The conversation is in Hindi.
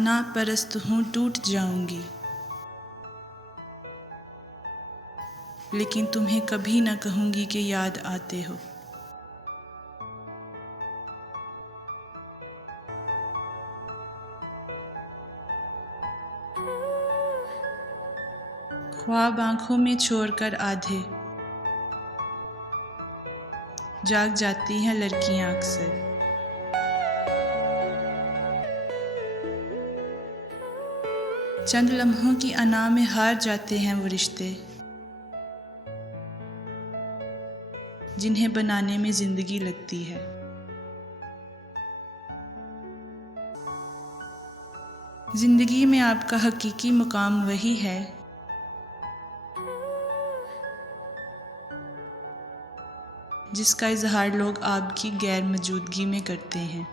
अना परस्त हूँ टूट जाऊंगी, लेकिन तुम्हें कभी न कहूंगी कि याद आते हो। ख्वाब आंखों में छोड़कर आधे जाग जाती हैं लड़कियां अक्सर। चंद लम्हों की अना में हार जाते हैं वो रिश्ते जिन्हें बनाने में जिंदगी लगती है। जिंदगी में आपका हकीकी मुकाम वही है जिसका इजहार लोग आपकी गैर मौजूदगी में करते हैं।